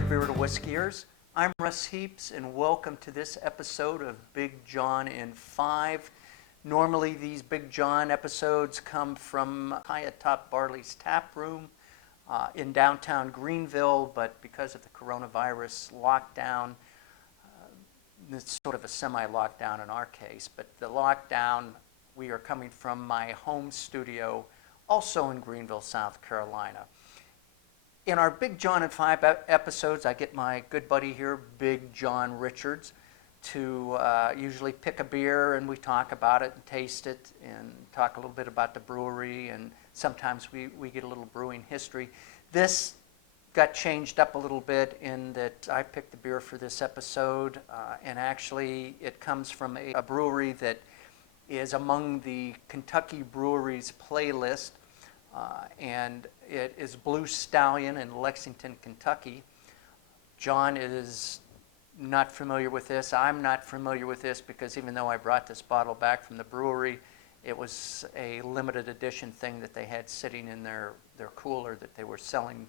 there, Beer to Whiskiers. I'm Russ Heaps, and welcome to this episode of Big John in 5. Normally, these Big John episodes come from High Atop Barley's Tap Room in downtown Greenville, but because of the coronavirus lockdown, it's sort of a semi-lockdown in our case, but the lockdown, we are coming from my home studio, also in Greenville, South Carolina. In our Big John in 5 episodes, I get my good buddy here, Big John Richards, to usually pick a beer and we talk about it and taste it and talk a little bit about the brewery, and sometimes we get a little brewing history. This got changed up a little bit in that I picked the beer for this episode, and actually it comes from a brewery that is among the Kentucky Breweries playlist. And it is Blue Stallion in Lexington, Kentucky. John is not familiar with this. I'm not familiar with this because even though I brought this bottle back from the brewery, it was a limited edition thing that they had sitting in their cooler that they were selling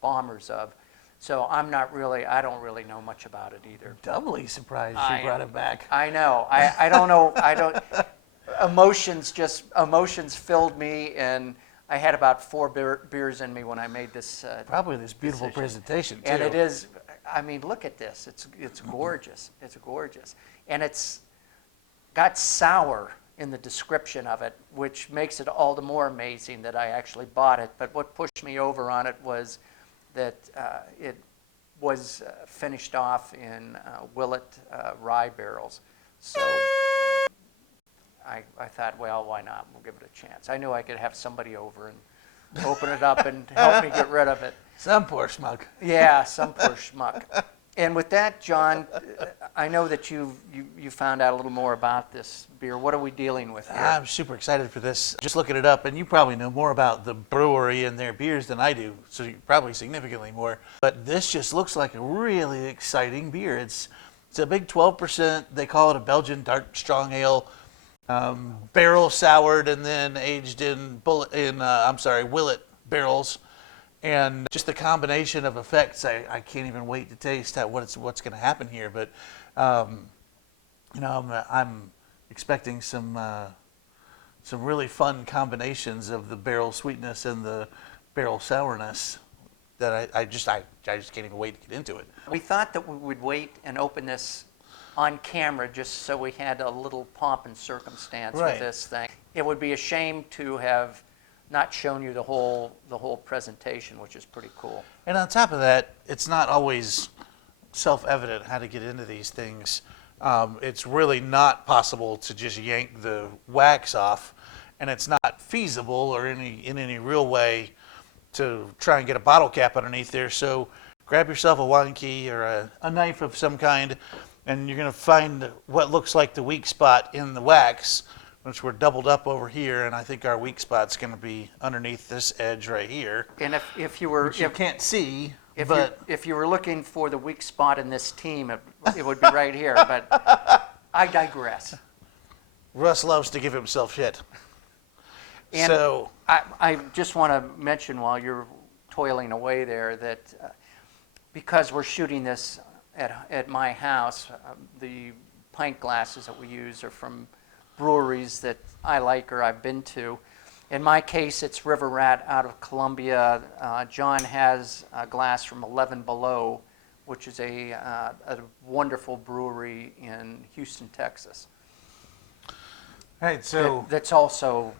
bombers of. So I don't really know much about it either. Doubly surprised you brought it back. I know. I don't know. Emotions filled me, and I had about 4 beers in me when I made this. Probably this beautiful decision. presentation too. And it is. I mean, look at this. It's gorgeous. It's gorgeous, and it's got sour in the description of it, which makes it all the more amazing that I actually bought it. But what pushed me over on it was that it was finished off in Willet rye barrels. So I thought, well, why not? We'll give it a chance. I knew I could have somebody over and open it up and help me get rid of it. Some poor schmuck. Yeah, some poor schmuck. And with that, John, I know that you found out a little more about this beer. What are we dealing with here? I'm super excited for this. Just looking it up, and you probably know more about the brewery and their beers than I do, so you probably significantly more. But this just looks like a really exciting beer. It's a big 12%. They call it a Belgian dark strong ale. Barrel soured and then aged in Willet barrels, and just the combination of effects. I can't even wait to taste what's going to happen here. But I'm expecting some really fun combinations of the barrel sweetness and the barrel sourness that I just can't even wait to get into it. We thought that we would wait and open this on camera just so we had a little pomp and circumstance with this thing. It would be a shame to have not shown you the whole presentation, which is pretty cool. And on top of that, it's not always self-evident how to get into these things. It's really not possible to just yank the wax off, and it's not feasible or in any real way to try and get a bottle cap underneath there. So grab yourself a wine key or a knife of some kind, and you're going to find what looks like the weak spot in the wax, which we're doubled up over here, and I think our weak spot's going to be underneath this edge right here. And if you were, you can't see, if you were looking for the weak spot in this team, it would be right here. But I digress. Russ loves to give himself shit. And so I just want to mention while you're toiling away there that because we're shooting this at my house, the pint glasses that we use are from breweries that I like or I've been to. In my case, it's River Rat out of Columbia. John has a glass from 11 Below, which is a wonderful brewery in Houston, Texas. Right, so that's also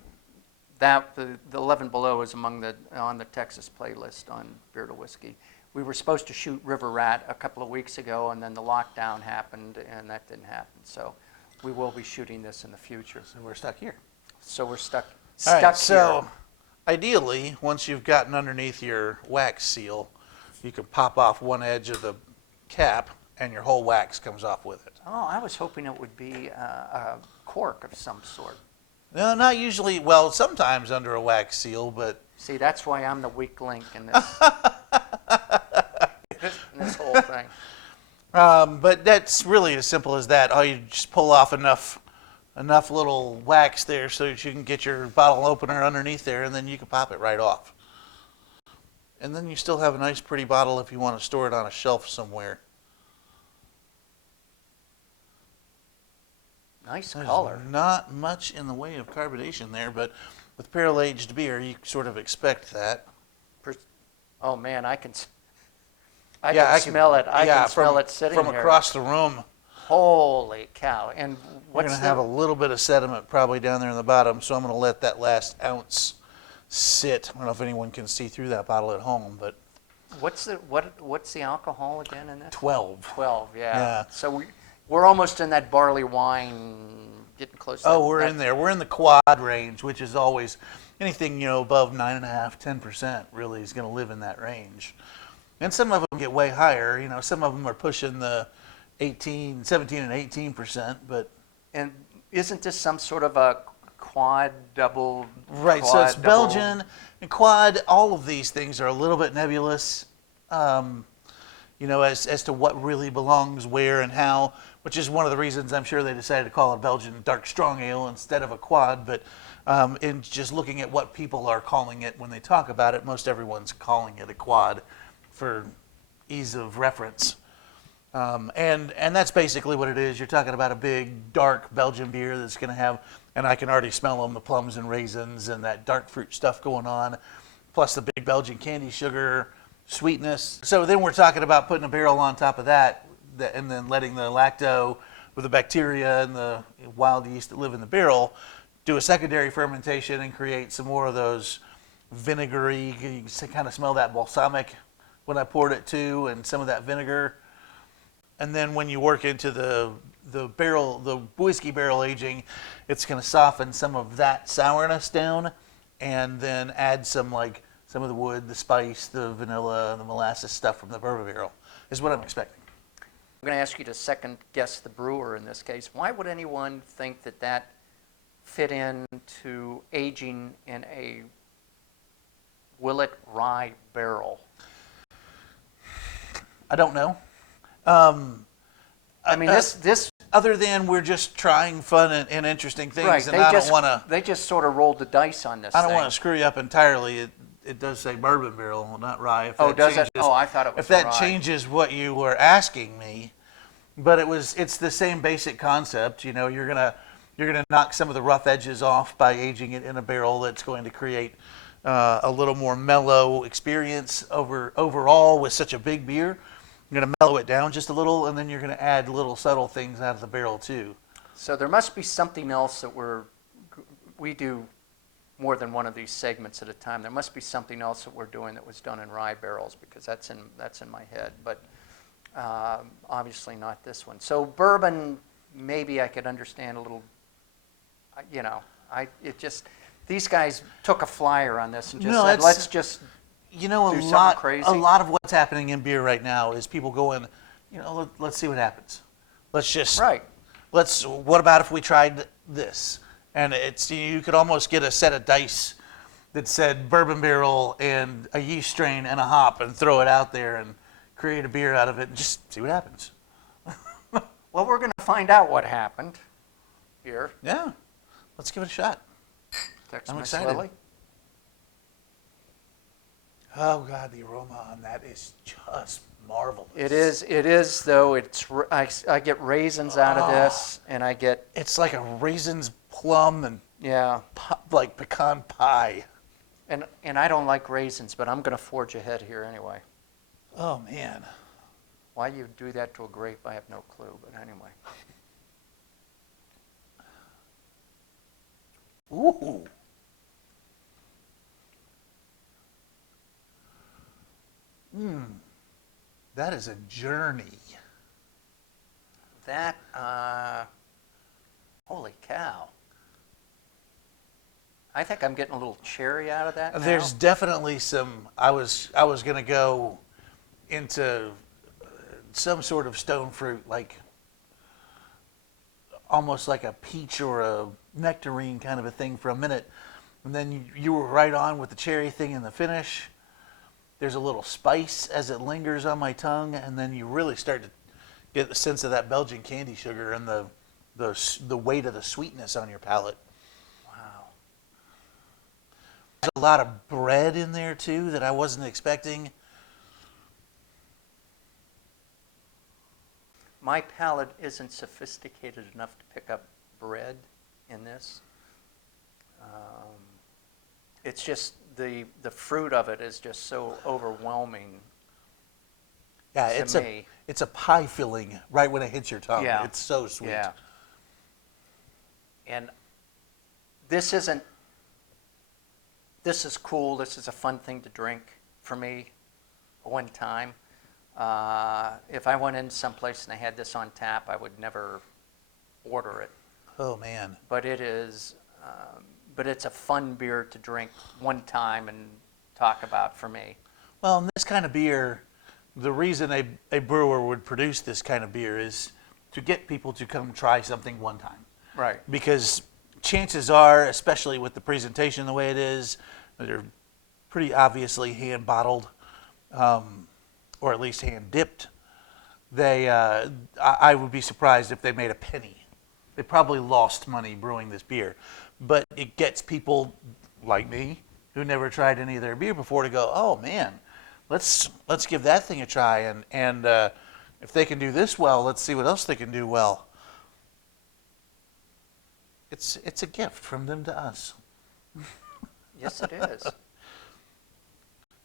the 11 Below is on the Texas playlist on Beer to Whiskey. We were supposed to shoot River Rat a couple of weeks ago, and then the lockdown happened, and that didn't happen. So we will be shooting this in the future. So we're stuck here. So we're stuck All right, here. so ideally, once you've gotten underneath your wax seal, you can pop off one edge of the cap, and your whole wax comes off with it. Oh, I was hoping it would be a cork of some sort. No, not usually. Well, sometimes under a wax seal, but see, that's why I'm the weak link in this. This whole thing. But that's really as simple as that. All you just pull off enough little wax there so that you can get your bottle opener underneath there, and then you can pop it right off. And then you still have a nice pretty bottle if you want to store it on a shelf somewhere. Nice There's color. not much in the way of carbonation there, but with barrel-aged beer, you sort of expect that. Oh man, I can Yeah, smell it. I yeah, can smell it sitting from here. across the room. Holy cow! And We're what's going to have a little bit of sediment probably down there in the bottom, so I'm going to let that last ounce sit. I don't know if anyone can see through that bottle at home, but what's the alcohol again in this? 12. 12, yeah. Yeah. So we're almost in that barley wine, getting close to Oh, we're in there. We're in the quad range, which is always anything, above 9.5%, 10% really is going to live in that range. And some of them get way higher. Some of them are pushing the 17 and 18%, but And isn't this some sort of a quad double? right, so it's Belgian and quad. All of these things are a little bit nebulous, as to what really belongs where and how, which is one of the reasons I'm sure they decided to call it Belgian dark strong ale instead of a quad. But in just looking at what people are calling it when they talk about it, most everyone's calling it a quad for ease of reference. And that's basically what it is. You're talking about a big, dark Belgian beer that's going to have, and I can already smell them, the plums and raisins and that dark fruit stuff going on, plus the big Belgian candy sugar, sweetness. So then we're talking about putting a barrel on top of that, and then letting the lacto with the bacteria and the wild yeast that live in the barrel do a secondary fermentation and create some more of those vinegary, you can kind of smell that balsamic when I poured it too, and some of that vinegar. And then when you work into the whiskey barrel aging, it's going to soften some of that sourness down, and then add some of the wood, the spice, the vanilla, the molasses stuff from the bourbon barrel is what I'm expecting. I'm going to ask you to second guess the brewer in this case. Why would anyone think that fit into aging in a Willet rye barrel? I don't know. I mean, this other than we're just trying fun and interesting things, right? And I don't want to. They just sort of rolled the dice on this. I don't want to screw you up entirely. It does say bourbon barrel, not rye. If Oh, that does changes, it? Oh, I thought it was. If that rye. changes what you were asking me, but it's the same basic concept. You're gonna knock some of the rough edges off by aging it in a barrel that's going to create a little more mellow experience overall with such a big beer. You're going to mellow it down just a little, and then you're going to add little subtle things out of the barrel too. So there must be something else that we do more than one of these segments at a time. There must be something else that we're doing that was done in rye barrels, because that's in my head, but obviously not this one. So bourbon, maybe I could understand a little. These guys took a flyer on this and just said, let's just. A lot of what's happening in beer right now is people going, let's see what happens. What about if we tried this? And you could almost get a set of dice that said bourbon barrel and a yeast strain and a hop and throw it out there and create a beer out of it and just see what happens. Well, we're going to find out what happened here. Yeah, let's give it a shot. I'm excited. Lily. Oh God, the aroma on that is just marvelous. It is though. I get raisins out of this, and I get. It's like a raisins, plum, and like pecan pie. And I don't like raisins, but I'm going to forge ahead here anyway. Oh man. Why you do that to a grape, I have no clue. But anyway. Ooh. That is a journey. Holy cow. I think I'm getting a little cherry out of that now. There's definitely some, I was going to go into some sort of stone fruit, like almost like a peach or a nectarine kind of a thing for a minute. And then you were right on with the cherry thing in the finish. There's a little spice as it lingers on my tongue, and then you really start to get the sense of that Belgian candy sugar and the weight of the sweetness on your palate. Wow. a lot of bread in there too that I wasn't expecting. My palate isn't sophisticated enough to pick up bread in this. It's just the fruit of it is just so overwhelming. Yeah, to it's a pie filling right when it hits your tongue. Yeah. It's so sweet. Yeah. And this is cool. This is a fun thing to drink for me one time. If I went in someplace and they had this on tap, I would never order it. Oh man. But it's a fun beer to drink one time and talk about for me. Well, and this kind of beer, the reason a brewer would produce this kind of beer is to get people to come try something one time. Right. Because chances are, especially with the presentation the way it is, they're pretty obviously hand bottled, or at least hand dipped. I would be surprised if they made a penny. They probably lost money brewing this beer, but it gets people like me who never tried any of their beer before to go, oh man, let's give that thing a try, and if they can do this well, let's see what else they can do well. It's a gift from them to us. Yes, it is.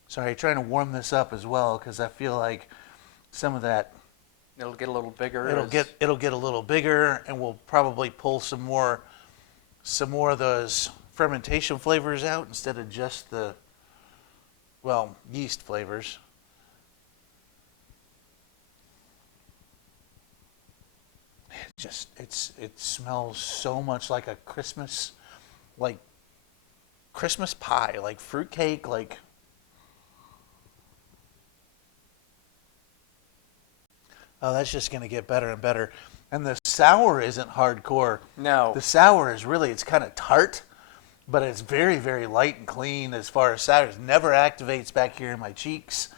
Sorry, trying to warm this up as well because I feel like some of that It'll get a little bigger. it'll get a little bigger, and we'll probably pull some more of those fermentation flavors out instead of just the yeast flavors. It smells so much like a Christmas pie, like fruitcake, like. Oh, that's just going to get better and better. And the sour isn't hardcore. No. The sour is really, it's kind of tart, but it's very, very light and clean as far as sour. It never activates back here in my cheeks.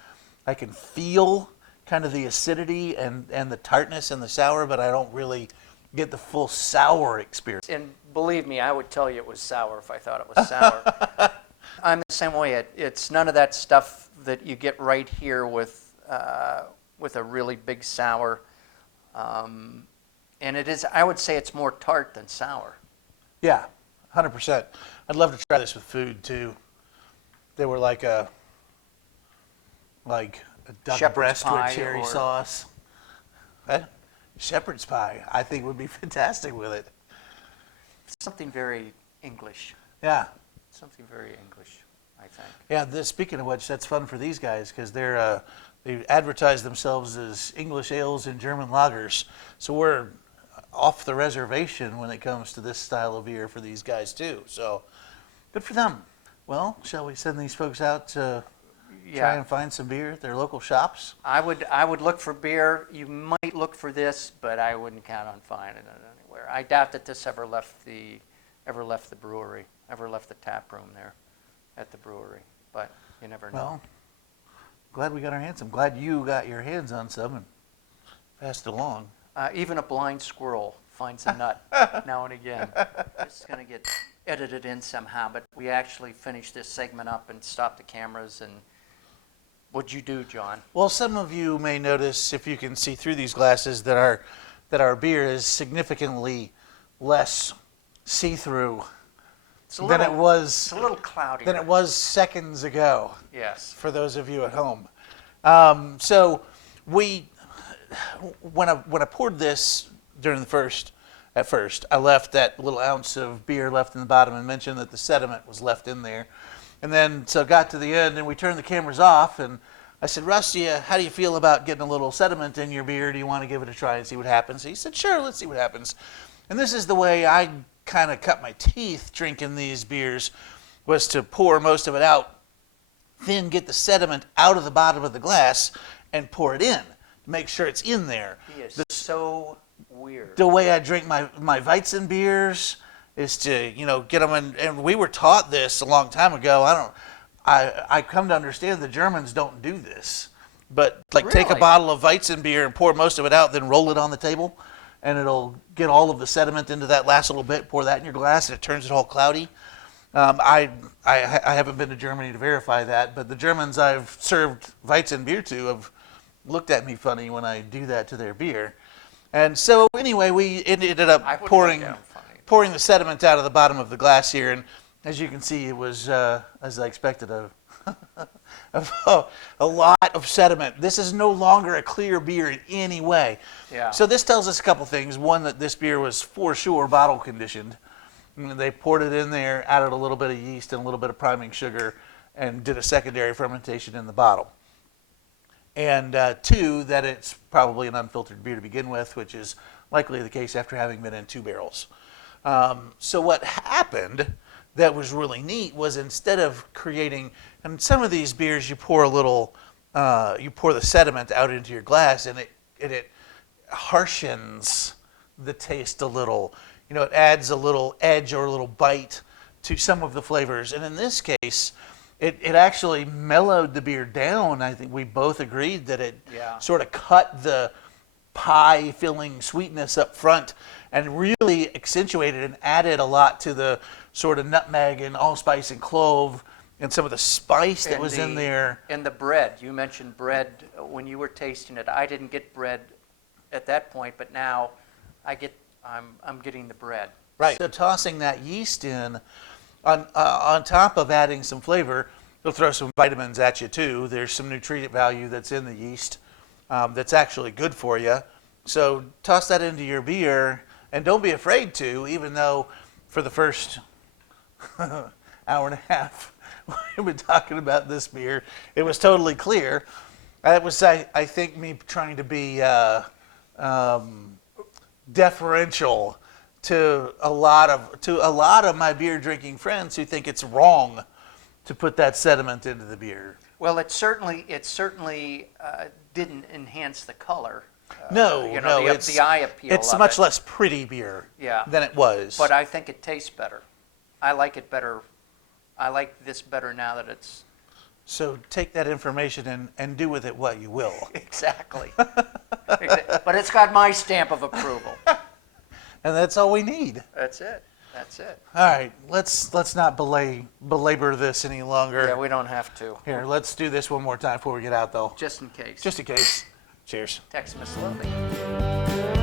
I can feel kind of the acidity and the tartness in the sour, but I don't really get the full sour experience. And believe me, I would tell you it was sour if I thought it was sour. I'm the same way. It's none of that stuff that you get right here with a really big sour. And it is, I would say it's more tart than sour. Yeah, 100%. I'd love to try this with food too. They were like a duck Shepherd's breast pie with cherry or- sauce. Shepherd's pie, I think, would be fantastic with it. Something very English. Yeah. Something very English, I think. Yeah, speaking of which, that's fun for these guys because they advertise themselves as English ales and German lagers. So we're off the reservation when it comes to this style of beer for these guys too. So good for them. Well, shall we send these folks out to try and find some beer at their local shops? I would look for beer. You might look for this, but I wouldn't count on finding it anywhere. I doubt that this ever left the brewery, ever left the tap room there at the brewery. But you never know. Well, glad we got our hands. I'm glad you got your hands on some and passed it along. Even a blind squirrel finds a nut now and again. It's going to get edited in somehow, but we actually finished this segment up and stopped the cameras. And what'd you do, John? Well, some of you may notice, if you can see through these glasses, that our beer is significantly less see-through than it was. It's a little cloudier than it was seconds ago. Yes. For those of you at home, so when I poured this at first, I left that little ounce of beer left in the bottom and mentioned that the sediment was left in there. And then, so got to the end and we turned the cameras off and I said, Rusty, how do you feel about getting a little sediment in your beer? Do you want to give it a try and see what happens? He said, sure, let's see what happens. And this is the way I kind of cut my teeth drinking these beers, was to pour most of it out, then get the sediment out of the bottom of the glass and pour it in to make sure it's in there. He is so weird. The way I drink my Weizen beers is to, get them in, and we were taught this a long time ago. I come to understand the Germans don't do this, but take a Really? bottle of Weizen beer and pour most of it out, then roll it on the table, and it'll get all of the sediment into that last little bit, pour that in your glass, and it turns it all cloudy. I haven't been to Germany to verify that, but the Germans I've served Weizen beer to have looked at me funny when I do that to their beer. And so anyway, we ended up I wouldn't pouring look at 'em funny. pouring the sediment out of the bottom of the glass here, and as you can see, it was as I expected a lot of sediment. This is no longer a clear beer in any way. Yeah. So this tells us a couple things. One, that this beer was for sure bottle conditioned. And they poured it in there, added a little bit of yeast and a little bit of priming sugar, and did a secondary fermentation in the bottle. And two, that it's probably an unfiltered beer to begin with, which is likely the case after having been in 2 barrels. So what happened that was really neat was, instead of creating, and some of these beers you pour you pour the sediment out into your glass, and it harshens the taste a little. You know, it adds a little edge or a little bite to some of the flavors. And in this case, it actually mellowed the beer down. I think we both agreed that it sort of cut the pie filling sweetness up front and really accentuated and added a lot to the sort of nutmeg and allspice and clove and some of the spice that was in there. And the bread, you mentioned bread when you were tasting it. I didn't get bread at that point, but now I'm getting the bread. Right. So tossing that yeast in on top of adding some flavor, it'll throw some vitamins at you too. There's some nutrient value that's in the yeast that's actually good for you. So toss that into your beer, and don't be afraid to, even though for the first hour and a half we've been talking about this beer, it was totally clear. It was, I think, me trying to be deferential to a lot of my beer drinking friends who think it's wrong to put that sediment into the beer. Well, it certainly didn't enhance the color. No, it's the eye appeal. It's of much it. less pretty beer than it was. But I think it tastes better. I like it better. I like this better now that it's. So take that information and do with it what you will. Exactly. But it's got my stamp of approval. And that's all we need. That's it. That's it. All right, let's not belabor this any longer. Yeah, we don't have to. Here, let's do this one more time before we get out, though. Just in case. Just in case. Cheers. Text me slowly.